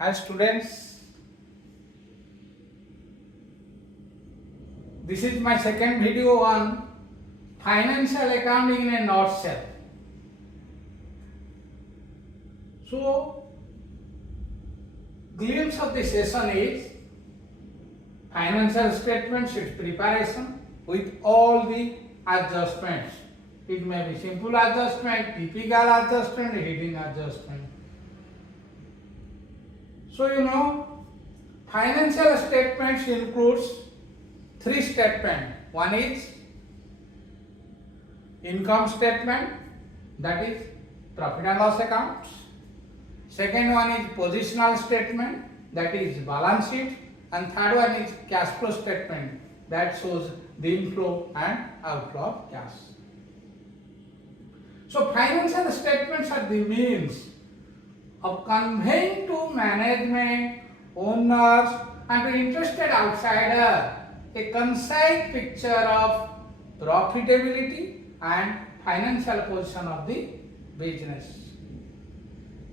Hi students, this is my second video on financial accounting in a nutshell. So, glimpse of the session is financial statements, its preparation with all the adjustments. It may be simple adjustment, typical adjustment, heading adjustment. So financial statements includes three statements. One is income statement, that is profit and loss account. Second one is positional statement, that is balance sheet. And third one is cash flow statement, that shows the inflow and outflow of cash. So financial statements are the means of conveying to management, owners and to interested outsider a concise picture of profitability and financial position of the business.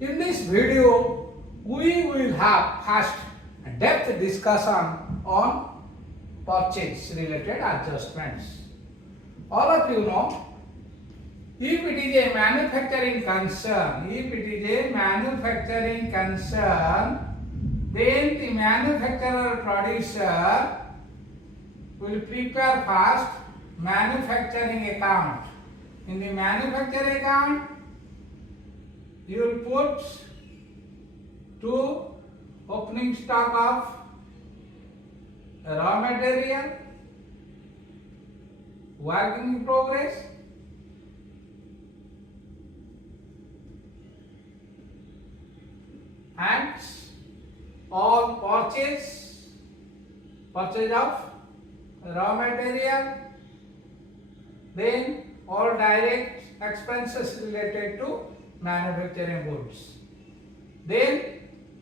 In this video, we will have first a depth discussion on purchase related adjustments. All of you know, if it is a manufacturing concern, then the manufacturer or producer will prepare first manufacturing account. In the manufacturing account, you will put to opening stock of raw material, work in progress, and all purchase of raw material, then all direct expenses related to manufacturing goods. Then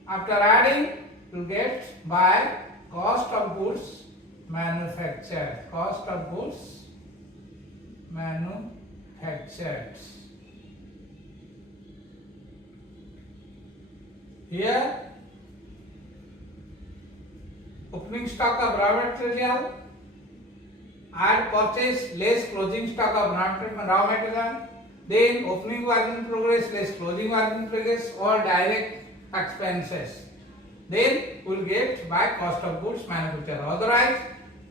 after adding, you get by cost of goods manufactured. Here, opening stock of raw material, add purchase less closing stock of raw material, then opening work in progress less closing work in progress, or direct expenses. Then we will get by cost of goods manufactured. Otherwise,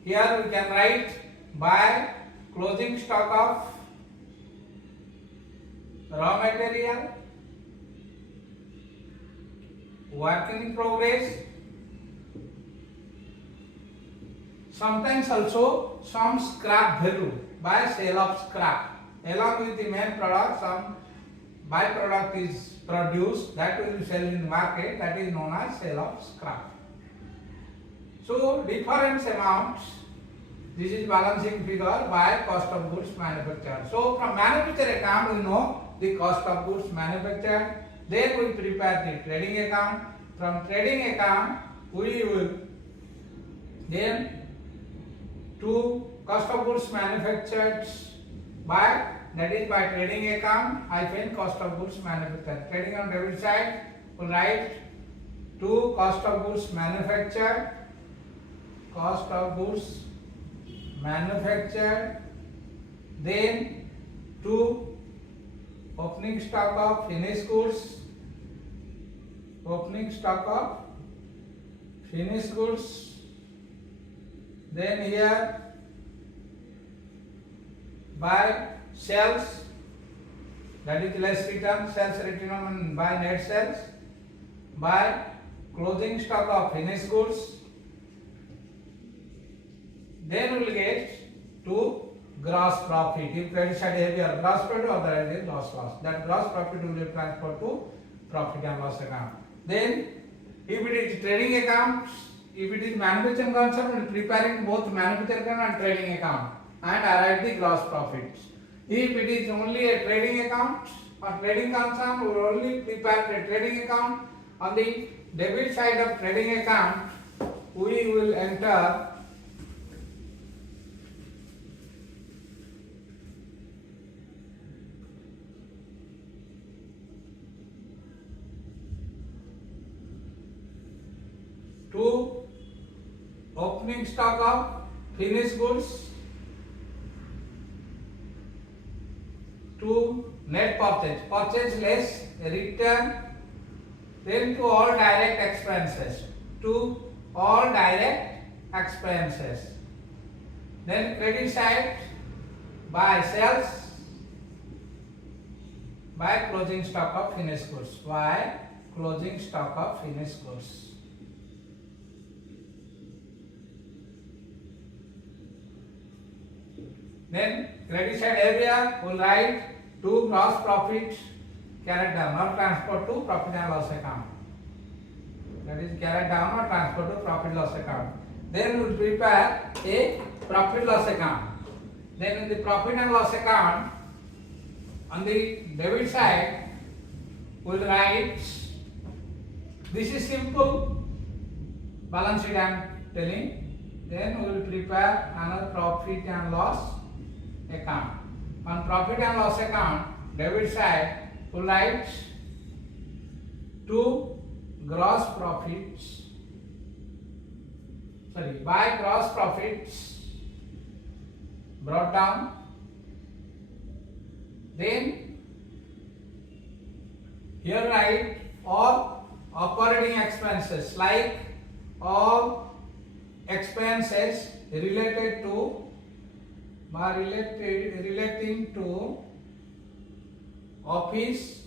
here we can write by closing stock of raw material, work in progress, sometimes also some scrap value by sale of scrap. Along with the main product, some byproduct is produced that will be sold in the market, that is known as sale of scrap. So difference amounts, this is balancing figure by cost of goods manufactured. So from manufacturer account we know the cost of goods manufactured. Then we prepare the trading account. From trading account we will then to cost of goods manufactured by, that is by trading account hyphen cost of goods manufactured. Trading on debit side we write to cost of goods manufactured, then to opening stock of finished goods, then here by sales, that is less return, sales return by net sales, by closing stock of finished goods, then we will get to gross profit. If credit side have your gross profit, otherwise is loss. That gross profit will be transferred to profit and loss account. Then if it is trading account, if it is manufacturing concern, we will preparing both manufacturing account and trading account and arrive the gross profits. If it is only a trading account or trading concern, we will only prepare the trading account. On the debit side of trading account, we will enter opening stock of finished goods to net purchase less return, then to all direct expenses, then credit side by sales by closing stock of finished goods, Then credit side area will write to gross profit carried down or transferred to profit and loss account. That is carried down or transferred to profit loss account. Then we will prepare a profit loss account. Then in the profit and loss account, on the debit side, we will write, this is simple balance sheet I am telling. Then we will prepare another profit and loss account. On profit and loss account, debit side, we will write by gross profits brought down. Then here write all operating expenses, like all expenses relating to office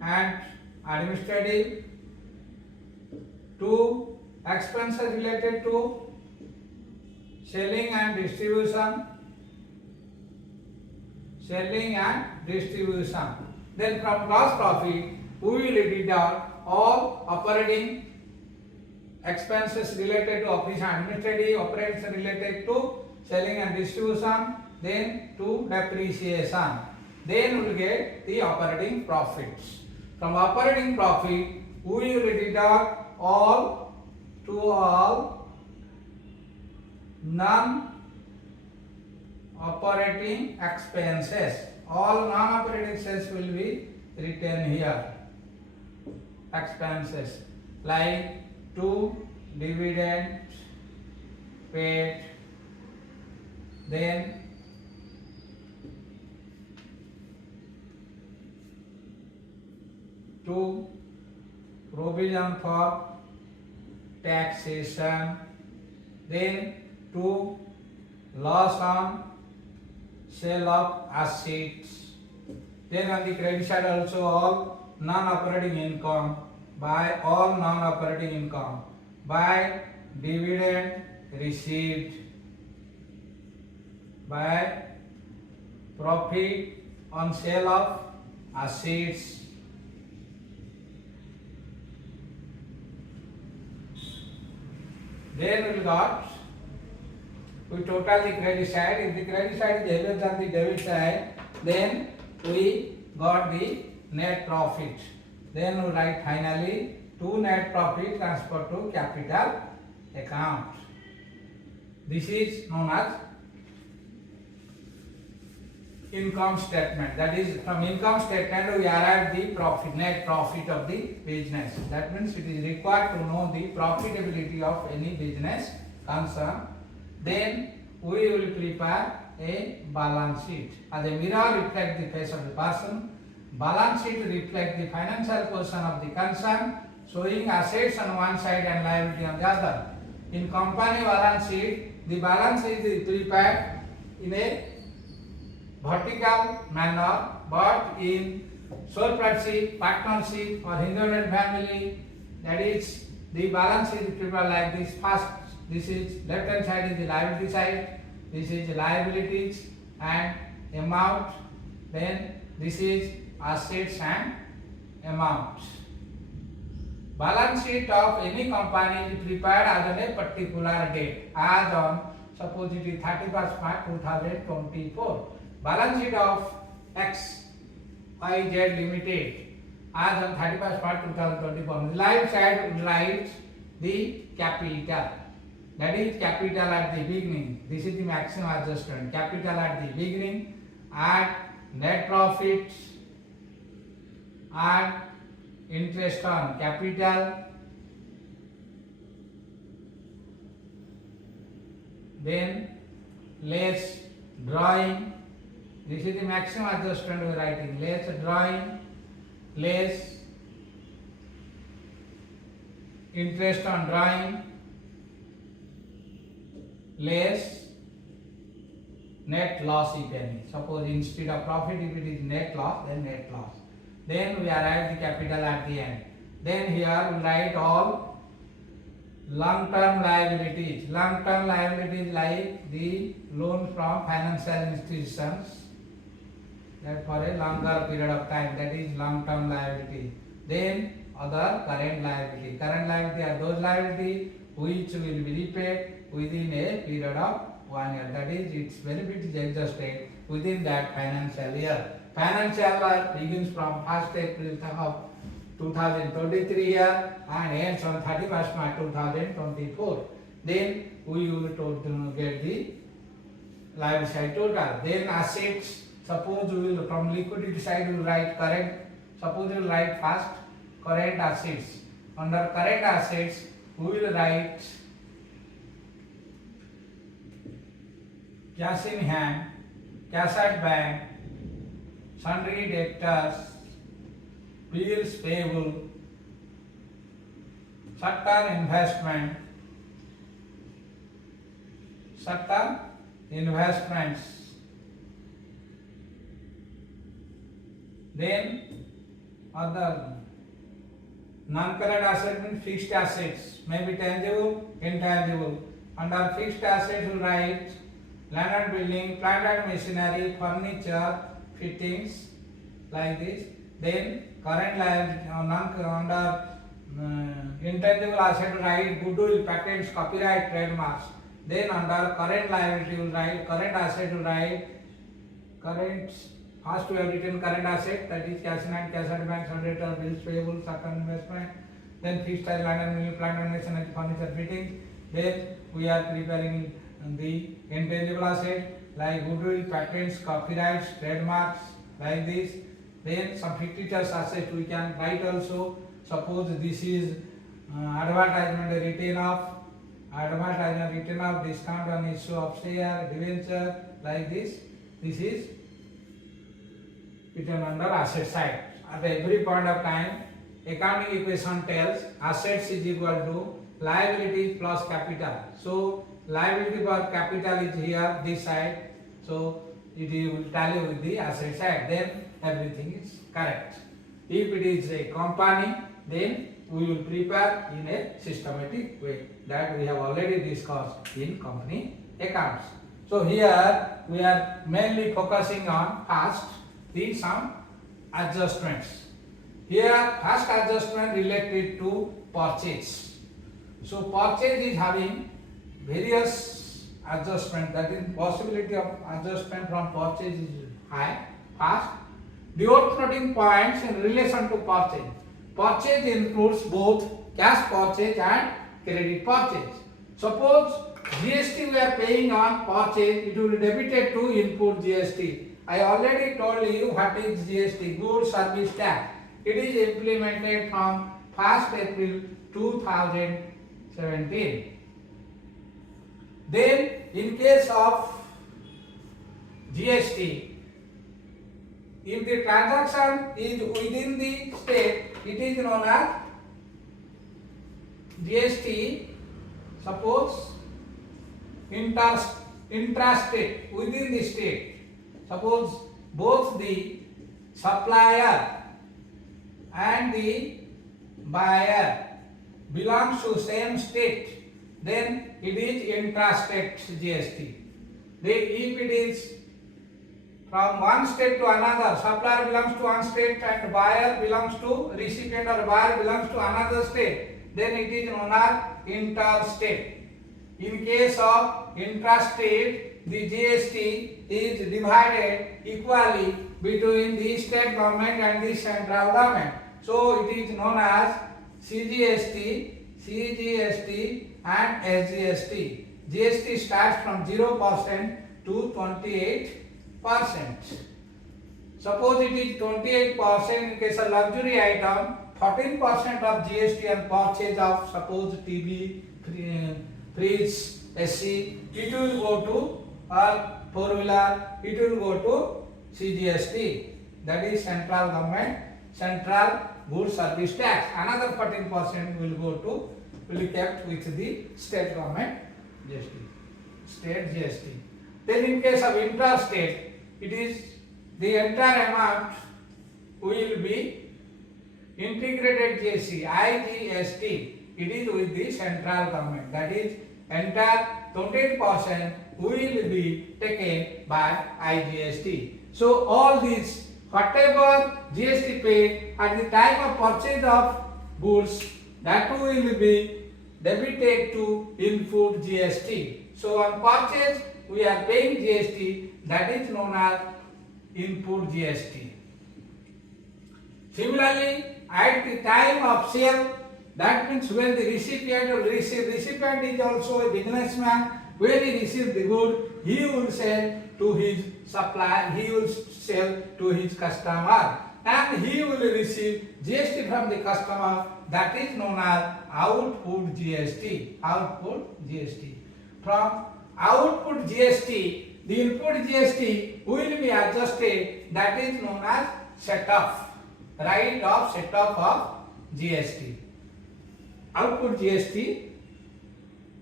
and administrative, to expenses related to selling and distribution. Then from gross profit, we will deduct all operating expenses related to office and administrative, operations related to selling and distribution, then to depreciation. Then we will get the operating profits. From operating profit, we will deduct all non-operating expenses. All non-operating expenses will be written here. Expenses like to dividend paid, then to provision for taxation, then to loss on sale of assets. Then on the credit side also all non-operating income, by all non-operating income, by dividend received, by profit on sale of assets, then we total the credit side. If the credit side is heavier than the debit side, then we got the net profit. Then we write finally to net profit transferred to capital account. This is known as income statement. That is, from income statement we arrive the profit, net profit of the business. That means it is required to know the profitability of any business concern. Then we will prepare a balance sheet. As a mirror reflects the face of the person, balance sheet reflects the financial position of the concern, showing assets on one side and liability on the other. In company balance sheet, the balance sheet is prepared in a vertical manner, but in sole proprietorship, partnership or Hindu family, that is, the balance sheet is prepared like this. First, this is left hand side is the liability side, this is liabilities and amount, then this is assets and amount. Balance sheet of any company is prepared as on a particular date, as on suppose it is 31st March 2024. Balance sheet of XYZ Limited as on 31st March 2024. The left side will write the capital. That is capital at the beginning. This is the maximum adjustment. Capital at the beginning, add net profits, add interest on capital, then less drawing. This is the maximum adjustment we are writing. Less drawing, less interest on drawing, less net loss if any. Suppose instead of profit, if it is net loss, then net loss. Then we arrive the capital at the end. Then here we write all long-term liabilities. Long-term liabilities like the loan from financial institutions that for a longer period of time, that is long-term liability. Then other current liability. Current liability are those liability which will be repaid within a period of 1 year. That is, its benefit is adjusted within that financial year. Financial year begins from 1st April of 2023 year and ends on 31st March 2024. Then we will get the liability side total. Then assets. Suppose we will from liquidity side we will write current. Suppose we will write first current assets. Under current assets we will write cash in hand, cash at bank, sundry debtors, bills payable, short-term investments. Then other non-current assets means fixed assets, may be tangible, intangible. Under fixed assets we write land and building, plant and machinery, furniture, fittings, like this. Then current liability under intangible asset we write goodwill, patents, copyright, trademarks. Then under current liability we write current asset we write current. First we have written current asset, that is cash in hand, cash at bank, sundry debtors, bills payable, short-term investment. Then fixed asset, land and building, plant and machinery, furniture, fittings. Then we are preparing the intangible asset like goodwill, patents, copyrights, trademarks, like this. Then some fictitious assets we can write also. Suppose this is advertisement written off, discount on issue of share, debenture, like this. This is written under asset side. At every point of time, accounting equation tells assets is equal to liability plus capital. So liability per capital is here this side, so it will tally with the asset side, then everything is correct. If it is a company, then we will prepare in a systematic way, that we have already discussed in company accounts. So here we are mainly focusing on first some adjustments. Here first adjustment related to purchase. So purchase is having various adjustment, that is possibility of adjustment from purchase is high. First, the noting points in relation to purchase. Purchase includes both cash purchase and credit purchase. Suppose GST we are paying on purchase, it will be debited to input GST. I already told you what is GST, Goods Service Tax. It is implemented from 1st April 2017. Then in case of GST, if the transaction is within the state, it is known as GST. Suppose intrastate, within the state. Suppose both the supplier and the buyer belongs to same state, then it is intrastate GST. If it is from one state to another, supplier belongs to one state and buyer belongs to recipient or buyer belongs to another state, then it is known as interstate. In case of intrastate, the GST is divided equally between the state government and the central government. So it is known as CGST, and SGST. GST starts from 0% to 28%. Suppose it is 28% in case of luxury item, 14% of GST on purchase of suppose TV, fridge, SC, it will go to, or four-wheeler, it will go to CGST, that is central government, central goods service tax. Another 14% will go to, will be kept with the state government GST, state GST. Then in case of interstate, it is the entire amount will be integrated GST, IGST. It is with the central government, that is entire 28% will be taken by IGST. So all these, whatever GST paid at the time of purchase of goods, that will be debited to input GST. So on purchase we are paying GST, that is known as input GST. Similarly, at the time of sale, that means when the recipient is also a businessman, when he receives the good, he will sell to his supplier, he will sell to his customer, and he will receive GST from the customer, that is known as output GST. Output GST. From output GST, the input GST will be adjusted, that is known as set-off, right of set-off of GST. Output GST,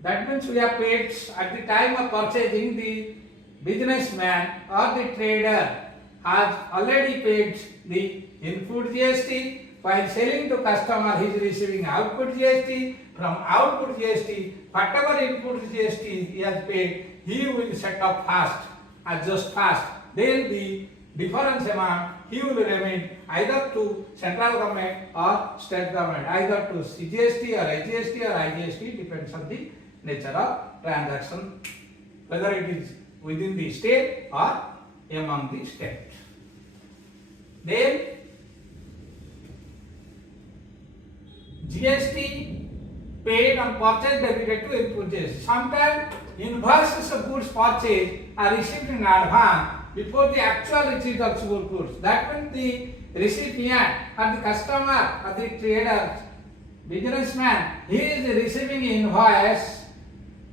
that means we are paid at the time of purchasing, the businessman or the trader has already paid the input GST. While selling to customer, he is receiving output GST. From output GST, whatever input GST he has paid, he will set up fast, adjust fast. Then the difference amount he will remain either to central government or state government, either to CGST or AGST or IGST, depends on the nature of transaction, whether it is within the state or among the state. Then GST paid on purchase debited to input GST. Sometimes invoices of goods purchased are received in advance before the actual receipt of goods. That means the recipient or the customer or the trader, businessman, he is receiving invoice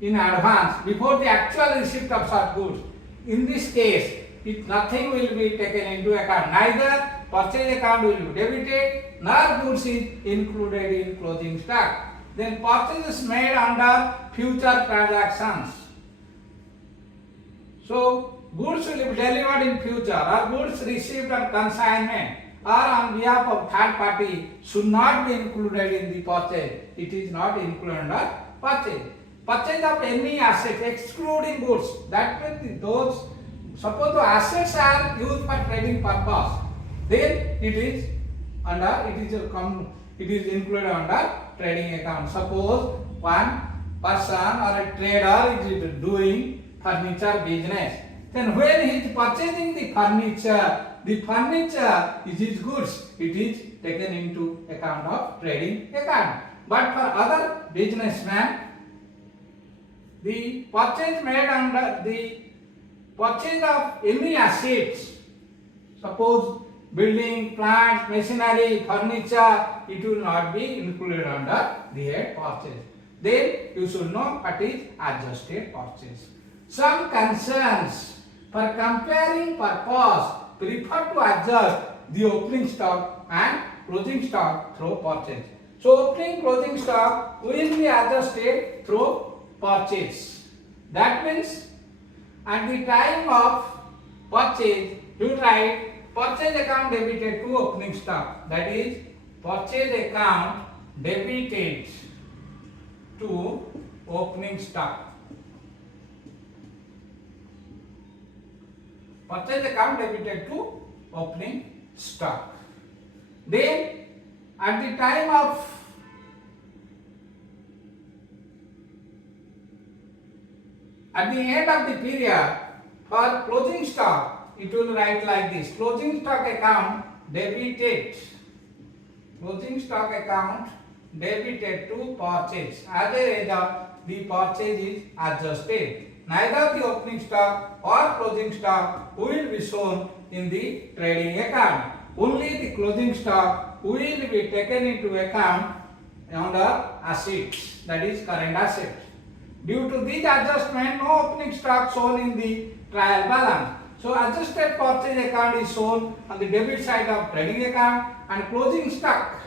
in advance before the actual receipt of such goods. In this case, nothing will be taken into account. Neither purchase account will be debited, nor goods is included in closing stock. Then purchases made under future transactions. So goods will be delivered in future, or goods received on consignment or on behalf of third party should not be included in the purchase. It is not included under purchase. Purchase of any asset excluding goods, that means those, suppose the assets are used for trading purpose, then it is included under trading account. Suppose one person or a trader is doing furniture business, then when he is purchasing the furniture is his goods, it is taken into account of trading account. But for other businessmen, the purchase made under the purchase of any assets, suppose building, plants, machinery, furniture, it will not be included under the head purchase. Then you should know what is adjusted purchase. Some concerns for comparing purpose prefer to adjust the opening stock and closing stock through purchase. So opening closing stock will be adjusted through purchase. That means at the time of purchase, you write purchase account debited to opening stock. That is purchase account debited to opening stock. Purchase account debited to opening stock. Then at the time of at the end of the period for closing stock, it will write like this: closing stock account debited. Closing stock account debited to purchase. As a result, the purchase is adjusted. Neither the opening stock or closing stock will be shown in the trading account. Only the closing stock will be taken into account under assets, that is current assets. Due to these adjustments, no opening stock shown in the trial balance. So adjusted purchase account is shown on the debit side of trading account, and closing stock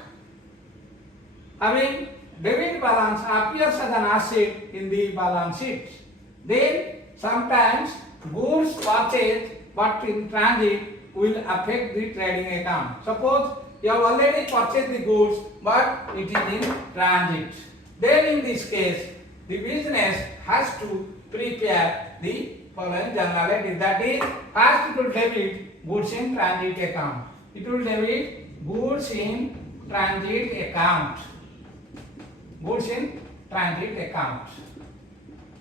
having debit balance appears as an asset in the balance sheet. Then sometimes goods purchased but in transit will affect the trading account. Suppose you have already purchased the goods but it is in transit. Then in this case, the business has to prepare the following journal entry. That is, first it will debit goods in transit account. It will debit goods in transit account. Goods in transit account.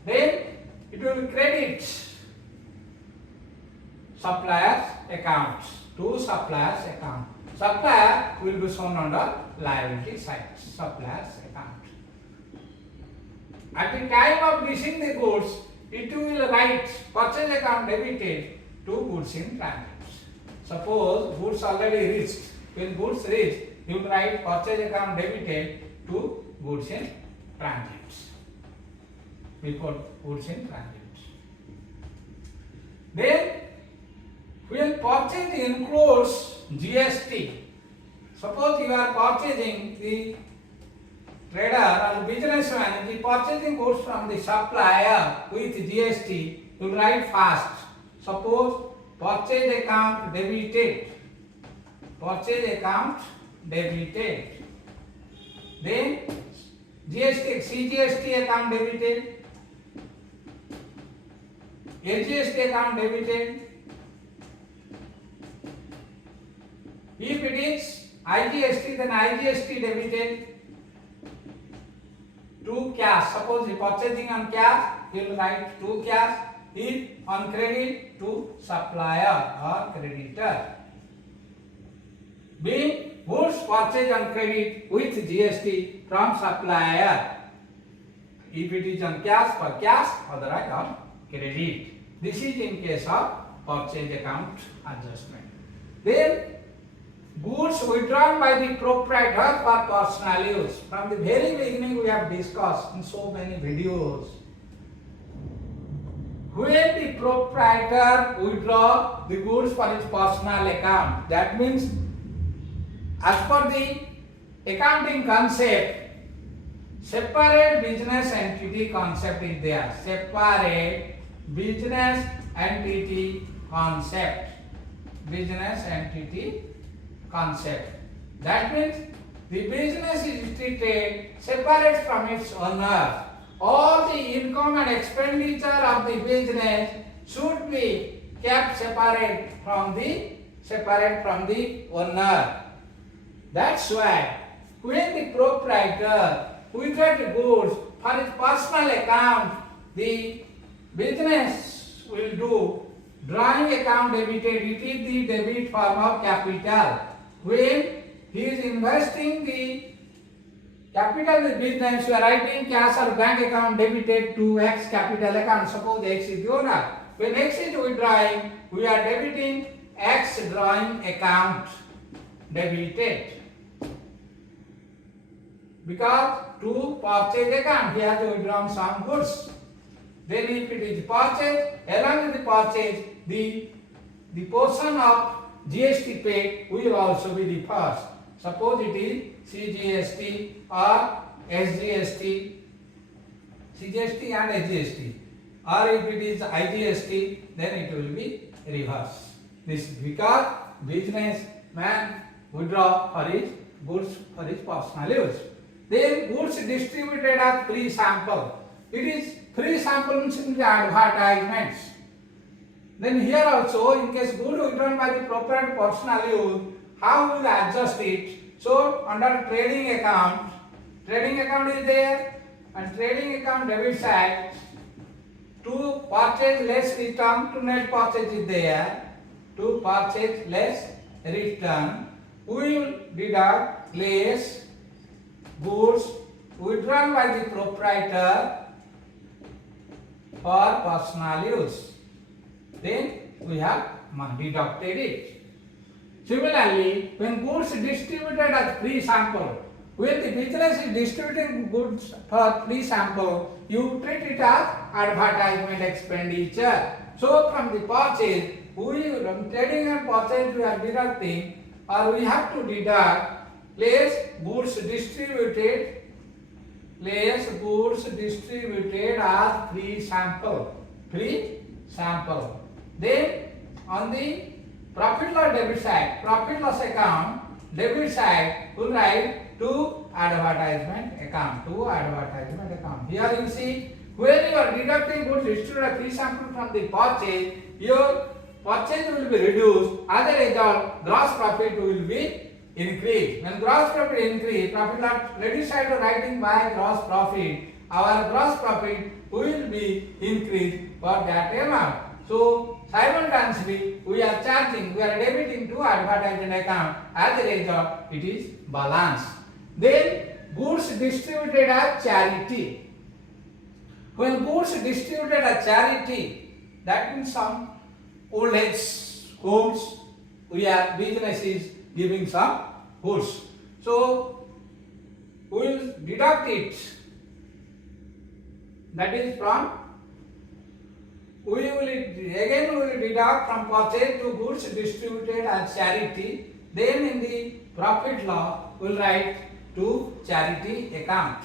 Then it will credit suppliers account to suppliers account. Supplier will be shown on the liability side. Suppliers account. At the time of leasing the goods, it will write purchase account debited to goods in transit. Suppose goods already reached. When goods reach, you will write purchase account debited to goods in transit. Before goods in transit. Then, when purchase includes GST, suppose you are purchasing the trader or businessman is purchasing goods from the supplier with GST, you write fast. Suppose purchase account debited. Purchase account debited. Then GST, CGST account debited. SGST account debited. If it is IGST, then IGST debited. To cash. Suppose you purchasing on cash, you will write to cash. If on credit, to supplier or creditor. Being goods purchased on credit with GST from supplier. If it is on cash, for cash, otherwise on credit. This is in case of purchase account adjustment. Then goods withdrawn by the proprietor for personal use. From the very beginning we have discussed in so many videos. When the proprietor withdraw the goods for his personal account, that means as per the accounting concept, separate business entity concept is there. Separate business entity concept. Business entity concept. That means the business is treated separate from its owner. All the income and expenditure of the business should be kept separate from the owner. That's why when the proprietor withdraw the goods for his personal account, the business will do drawing account debited. It is the debit form of capital. When he is investing the capital in the business, you are writing cash or bank account debited to X capital account. Suppose X is the owner. When X is withdrawing, we are debiting X drawing account debited. Because to purchase account, he has withdrawn some goods. Then if it is purchased, along with the purchase, the portion of GST paid will also be the first. Suppose it is CGST or SGST, CGST and SGST, or if it is IGST, then it will be reverse. This is because businessman withdraw for his goods for his personal use. Then goods distributed as free sample. It is free sample means in the advertisements. Then here also, in case good withdrawn by the proper personal use, how will adjust it? So under trading account is there, and trading account debit side, to purchase less return to net purchase is there. To purchase less return, we will deduct less goods withdrawn by the proprietor for personal use. Then we have deducted it. Similarly, when goods distributed as free sample, When the business is distributing goods for free sample, you treat it as advertisement expenditure. So from the purchase, from trading and purchase we are deducting, or we have to deduct less goods distributed as free sample. Then on the profit loss debit side, profit loss account, debit side, we write to advertisement account. Here you see, when you are deducting goods distributed free sample from the purchase, your purchase will be reduced. As a result, gross profit will be increased. When gross profit increase, profit loss credit side of writing by gross profit, our gross profit will be increased for that amount. So simultaneously we are debiting to advertisement account. As a result, it is balanced. Then goods distributed as charity. When goods distributed as charity, that means some old age homes, business is giving some goods. So we will deduct it. That is from, we will deduct from purchase to goods distributed as charity. Then in the profit loss, we will write to charity account.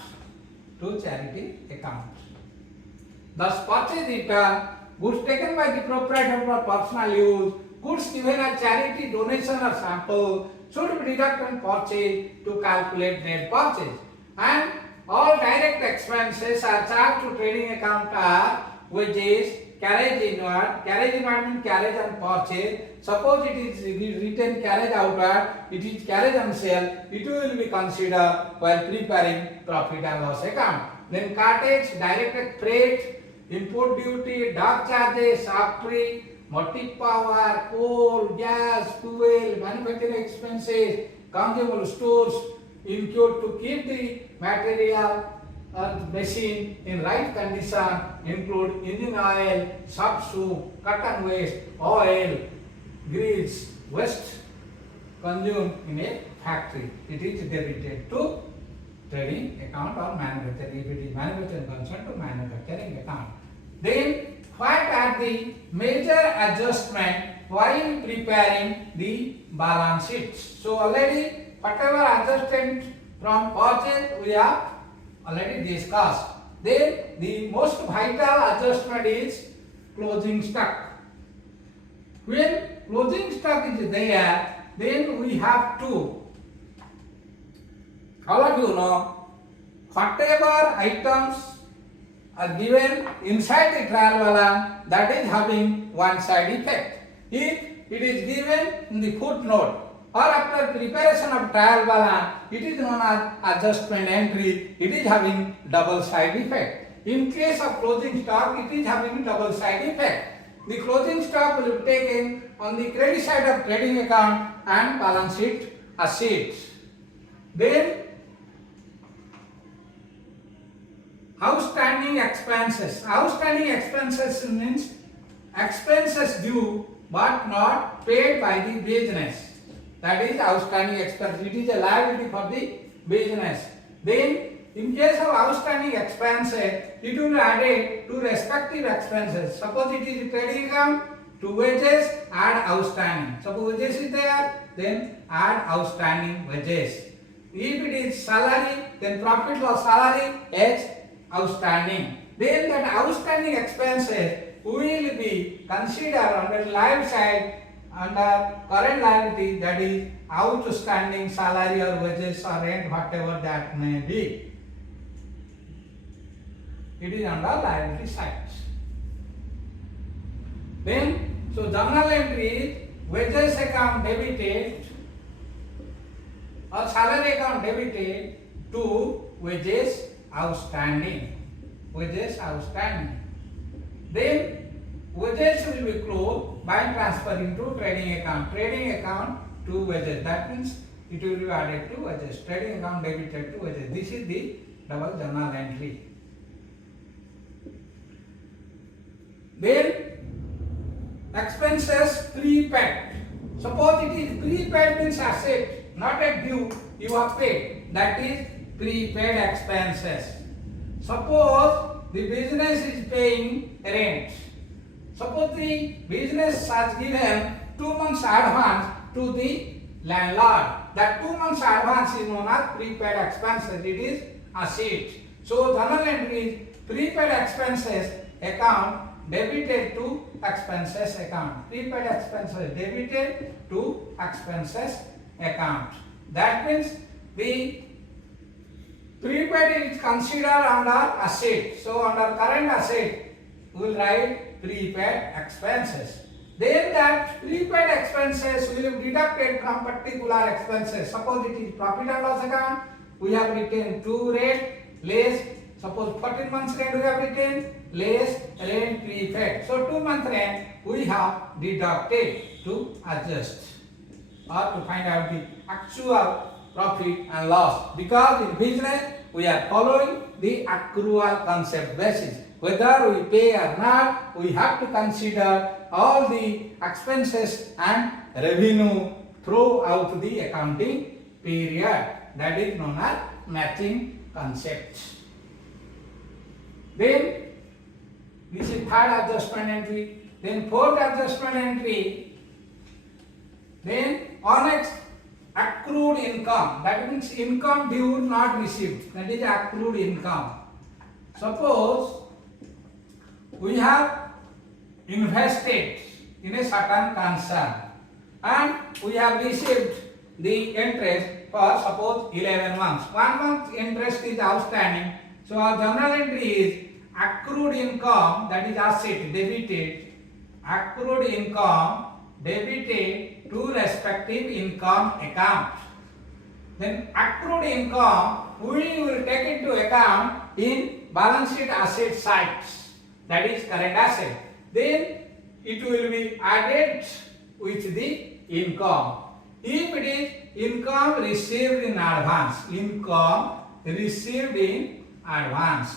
Thus, purchase return, goods taken by the proprietor for personal use, goods given as charity, donation or sample should be deducted from purchase to calculate net purchase. And all direct expenses are charged to trading account are wages, carriage inward means carriage and purchase. Suppose it is written carriage outward, it is carriage and sale, it will be considered while preparing profit and loss account. Then cartage, direct freight, import duty, dock charges, factory, motive power, coal, gas, fuel, manufacturing expenses, consumable stores incurred to keep the material machine in right condition include engine oil, soft shoe, cotton waste, oil, grease, waste consumed in a factory. It is debited to trading account or manufacturing. If it is manufacturing concerned, to manufacturing account. Then what are the major adjustment while preparing the balance sheet? So already whatever adjustment from purchase we have already discussed. Then the most vital adjustment is closing stock. When closing stock is there, then we have to, all of you know, whatever items are given inside the trial balance, that is having one side effect. If it is given in the footnote or after preparation of trial balance, it is known as adjustment entry, it is having double side effect. In case of closing stock, it is having double side effect. The closing stock will be taken on the credit side of trading account and balance sheet assets. Then outstanding expenses. Outstanding expenses means expenses due but not paid by the business. That is outstanding expense. It is a liability for the business. Then in case of outstanding expenses, it will be added to respective expenses. Suppose it is trading account, to wages add outstanding. Suppose wages is there, then add outstanding wages. If it is salary, then profit loss salary as outstanding. Then that outstanding expenses will be considered under liability side under current liability, that is outstanding salary or wages or rent, whatever that may be. It is under liability side. Then, so journal entry is wages account debited or salary account debited to wages outstanding. Then wages will be closed by transferring to trading account to wages. That means it will be added to wages. Trading account debited to wages. This is the double journal entry. Then expenses prepaid. Suppose it is prepaid means asset, not a due, you have paid. that is prepaid expenses. Suppose the business is paying rent. Suppose the business has given 2 months advance to the landlord. That 2 months advance is known as prepaid expenses. It is asset. So journal entry is prepaid expenses account debited to expenses account. Prepaid expenses debited to expenses account. That means the prepaid is considered under asset. So under current asset, we will write prepaid expenses. Then that prepaid expenses will be deducted from particular expenses. Suppose it is profit and loss account, we have written 2 rate less. Suppose 14 months rent we have written less rent prepaid. So 2 month rent we have deducted to adjust or to find out the actual profit and loss, because in business we are following the accrual concept basis. Whether we pay or not, we have to consider all the expenses and revenue throughout the accounting period. That is known as matching concept. Then this is third adjustment entry. Then fourth adjustment entry. Then on next, accrued income. That means income due not received. That is accrued income. Suppose we have invested in a certain concern and we have received the interest for suppose 11 months. 1 month interest is outstanding. So our journal entry is accrued income, that is asset, debited. Accrued income debited to respective income account. Then accrued income we will take into account in balance sheet asset sides. That is current asset. Then it will be added with the income. If it is income received in advance, income received in advance.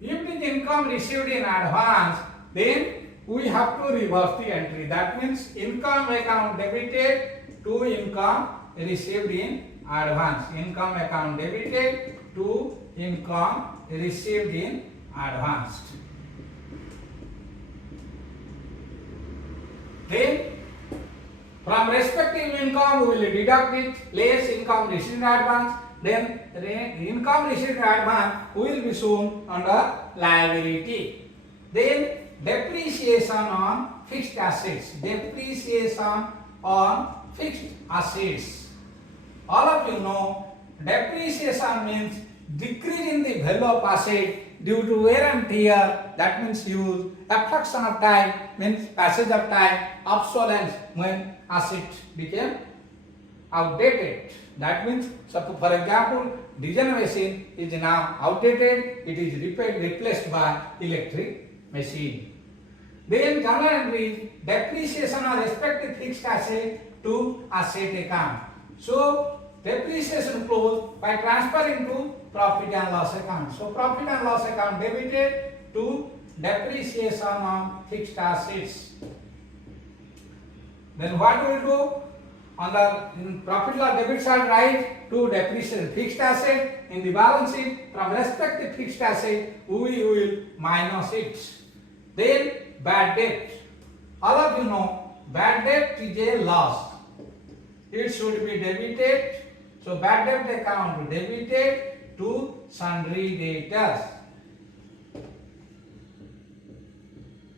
If it is income received in advance, then we have to reverse the entry. That means income account debited to income received in advance. Income account debited to income received in advance. Then from respective income we will deduct it less income received in advance. Then income received in advance will be shown under liability. Then depreciation on fixed assets. Depreciation on fixed assets. All of you know depreciation means decrease in the value of asset due to wear and tear. That means use. Affection of time means passage of time. Obsolescence when asset became outdated. That means, for example, diesel machine is now outdated. It is replaced by electric machine. Then journal entry depreciation of respective fixed asset to asset account. So depreciation flows by transferring to profit and loss account. So profit and loss account debited to depreciation on fixed assets. Then what we will do? On the profit loss debit side, write to depreciation fixed asset. In the balance sheet, from respective fixed asset, we will minus it. Then bad debt. All of you know bad debt is a loss. It should be debited. So bad debt account debited to sundry debtors.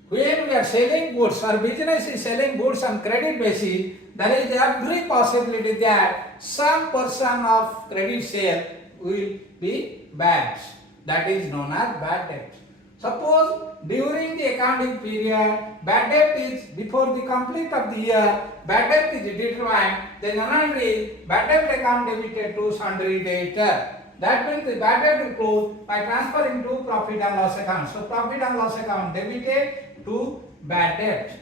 When we are selling goods or business is selling goods on credit basis, there is every possibility that some portion of credit sale will be bad. That is known as bad debt. Suppose during the accounting period, bad debt is before the complete of the year, bad debt is determined, then annually bad debt account debited to sundry debtor. That means the bad debt will close by transferring to profit and loss account. So profit and loss account debited to bad debt.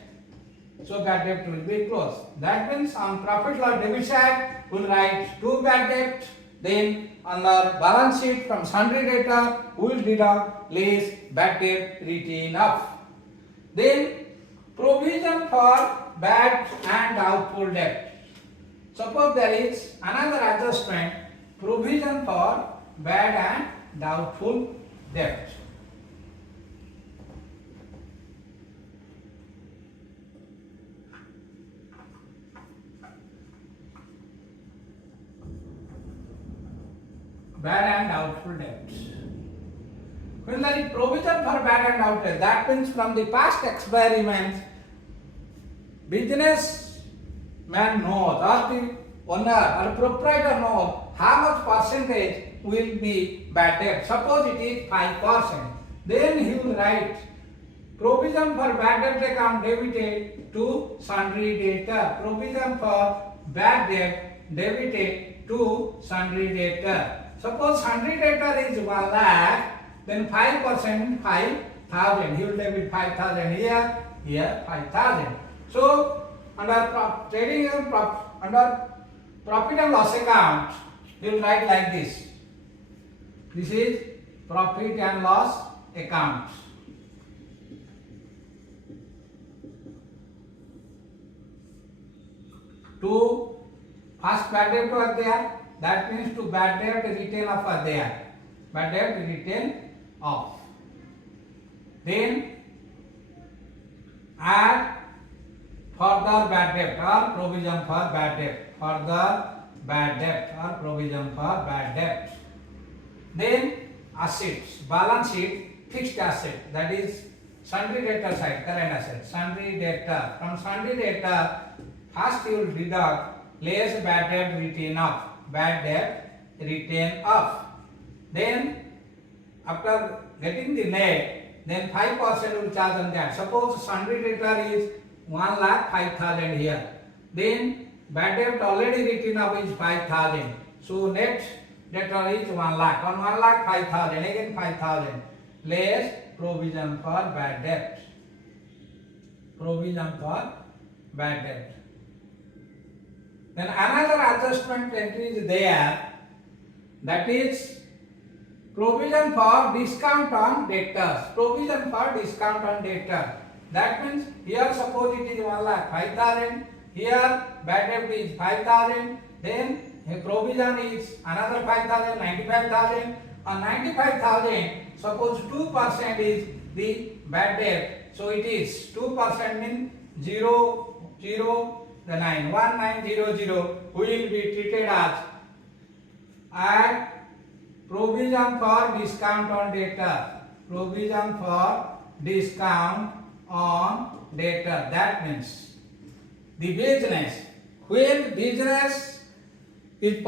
So bad debt will be closed. That means on profit loss debit side, we will write to bad debt. Then on the balance sheet from sundry debtor, we will deduct less bad debt written off. Then provision for bad and doubtful debt. Suppose there is another adjustment, provision for bad and doubtful debt. Bad and doubtful debts. When there is provision for bad and doubtful debt, that means from the past experiments, businessman knows or the owner or proprietor knows how much percentage will be bad debt. Suppose it is 5%. Then he will write provision for bad debt account debited to sundry debtor. Provision for bad debt debited to sundry debtor. Suppose sundry debtor is 1 lakh, then 5% 5,000. He will debit 5,000 here, here 5,000. So under trading and under profit and loss account, he will write like this. This is profit and loss account. To first bad debt was there. That means to bad debt written off are there. Bad debt written off. Then add further bad debt or provision for bad debt. Further bad debt or provision for bad debt. Then assets, balance sheet, fixed asset, that is sundry debtor side, current asset, sundry debtor. From sundry debtor, first you will deduct less bad debt written off. Bad debt written off. Then after getting the net, then 5% will charge on that. Suppose sundry debtor is 1,05,000 here. Then bad debt already written off is 5,000. So net debtor is 1 lakh. On 1 lakh 5,000, again 5,000. Less provision for bad debt. Provision for bad debt. Then another adjustment entry is there, that is provision for discount on debtors. Provision for discount on debtors. That means here suppose it is 1 lakh 5,000, here bad debt is 5,000, then a provision is another 5,000, 95,000. On 95,000, suppose 2% is the bad debt. So it is 2% means 0, 0, the 9, 1900 will be treated as add provision for discount on debtor. Provision for discount on debtor. That means the business, when business is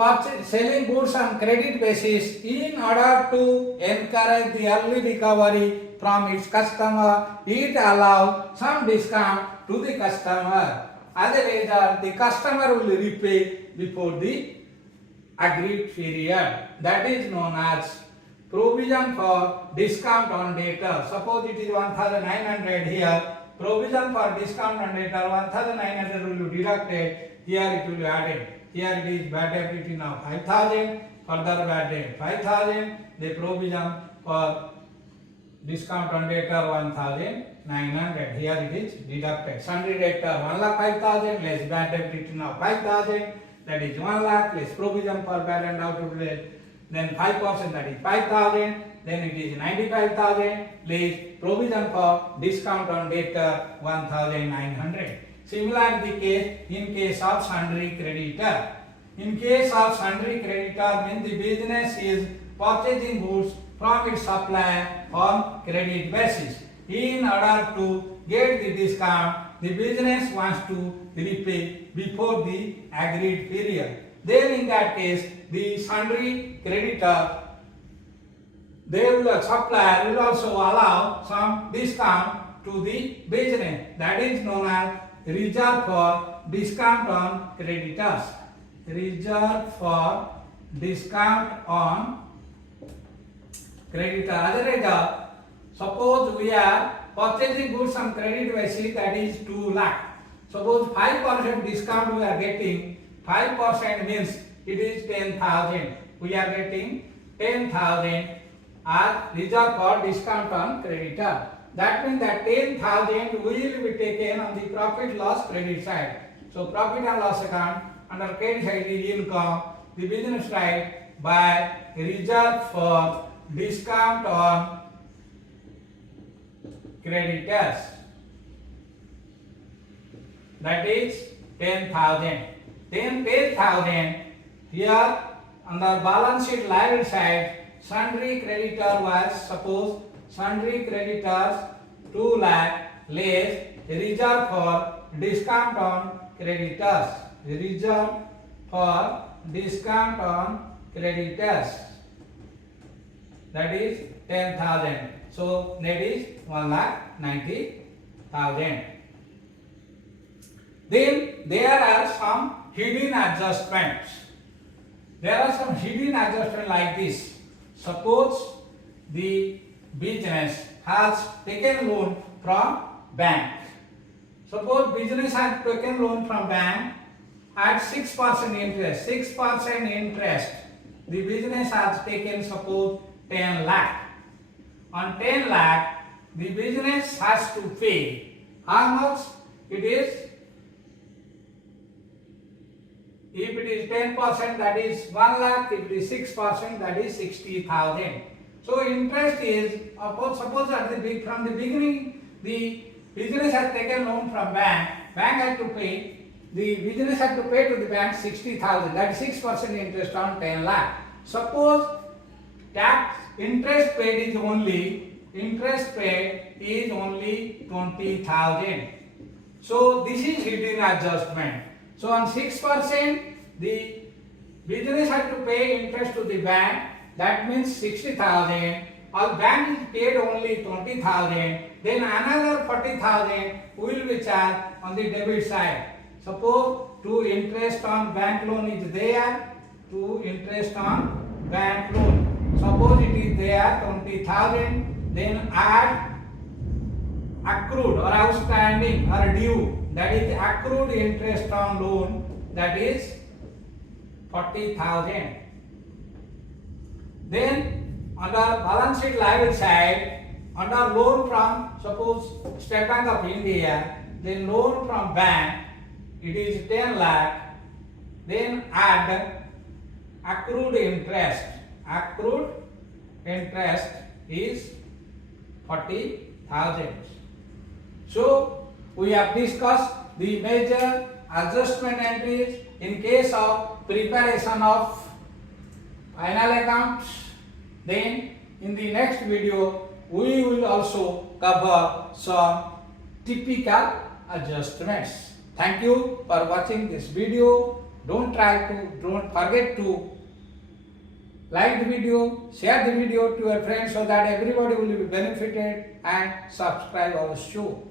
selling goods on credit basis in order to encourage the early recovery from its customer, it allows some discount to the customer. As a result, the customer will repay before the agreed period. That is known as provision for discount on debtor. Suppose it is 1,900 here. Provision for discount on debtor, 1,900 will be deducted. Here it will be added. Here it is bad debt written of 5,000. Further bad debt 5,000. The provision for discount on debtor 1,900. Here it is deducted. Sundry debtor 1,05,000 less bad debt written of 5,000. That is 1 lakh less provision for bad and doubtful debt. Then 5%, that is 5,000. Then it is 95,000 less provision for discount on debtor 1,900. Similar the case in case of sundry creditor. In case of sundry creditor means the business is purchasing goods from its supplier on credit basis. In order to get the discount, the business wants to repay before the agreed period. Then in that case, the sundry creditor, supplier will also allow some discount to the business. That is known as reserve for discount on creditors. Reserve for discount on creditor. As a result, suppose we are purchasing goods on credit basis, that is 2 lakh. Suppose 5% discount we are getting. 5% means it is 10,000. We are getting 10,000 as reserve for discount on creditor. That means that 10,000 will be taken on the profit loss credit side. So profit and loss account under credit side is income. The business right by reserve for discount on creditors. That is 10,000. Then 10,000 here under balance sheet liability side, sundry creditor was, suppose sundry creditors 2 lakh less reserve for discount on creditors. Reserve for discount on creditors. That is 10,000. So net is 1,90,000. Then there are some hidden adjustments. There are some hidden adjustments like this. Suppose the business has taken loan from bank. Suppose business has taken loan from bank at 6% interest. 6% interest. The business has taken, suppose 10 lakh. On 10 lakh, the business has to pay. How much? It is, if it is 10%, that is 1 lakh. If it is 6%, that is 60,000. So interest is, suppose at from the beginning, the business has taken loan from bank. Bank has to pay. The business has to pay to the bank 60,000. That is 6% interest on 10 lakh. Suppose tax interest paid is only 20,000. So this is hidden adjustment. So on 6%, the business has to pay interest to the bank. That means 60,000. Or bank is paid only 20,000. Then another 40,000 will be charged on the debit side. Suppose to interest on bank loan is there. To interest on bank loan. Suppose it is there 20,000. Then add accrued or outstanding or due. That is accrued interest on loan. That is 40,000. Then under balance sheet liability side, under loan from, suppose State Bank of India, then loan from bank, it is 10 lakh. Then add accrued interest. Accrued interest is 40,000. So we have discussed the major adjustment entries in case of preparation of final accounts. Then in the next video we will also cover some typical adjustments. Thank you for watching this video. Don't forget to like the video, share the video to your friends so that everybody will be benefited, and subscribe our show.